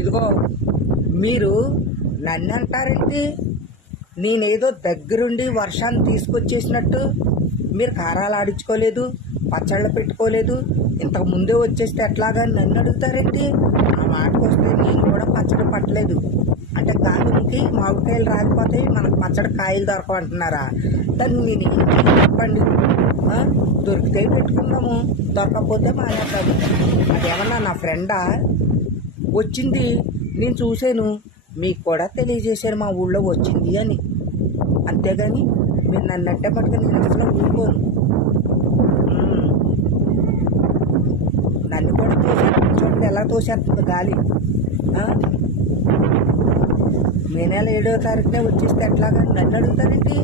ఇదిగో మీరు నన్ను అంటారేంటి? నేనేదో దగ్గరుండి వర్షాన్ని తీసుకొచ్చేసినట్టు. మీరు కారాలు ఆడించుకోలేదు, పచ్చళ్ళు పెట్టుకోలేదు, ఇంతకు ముందే వచ్చేస్తే ఎట్లాగా నన్ను అడుగుతారేంటి? ఆ మాటకు వస్తే నేను కూడా పచ్చడి పట్టలేదు. అంటే కాకులకి మామిడికాయలు రాలిపోతాయి, మనకు పచ్చడి కాయలు దొరకమంటున్నారా? దాన్ని నేను ఏం చేయను చెప్పండి. దొరికితే పెట్టుకుందాము, దొరకకపోతే మానేద్దాము. అదేమన్నా నా ఫ్రెండా? వచ్చింది, నేను చూశాను, మీకు కూడా తెలియజేశాను మా ఊళ్ళో వచ్చింది అని. అంతేగాని మీరు నన్ను అంటే మటుకు నేను అసలు ఊరుకోను. నన్ను కూడా తోసేస్తుంది చూడండి, ఎలా తోసేస్తుంది గాలి. మే నెల 7వ తారీఖునే వచ్చేస్తే ఎట్లాగా నన్ను అడుగుతారండి?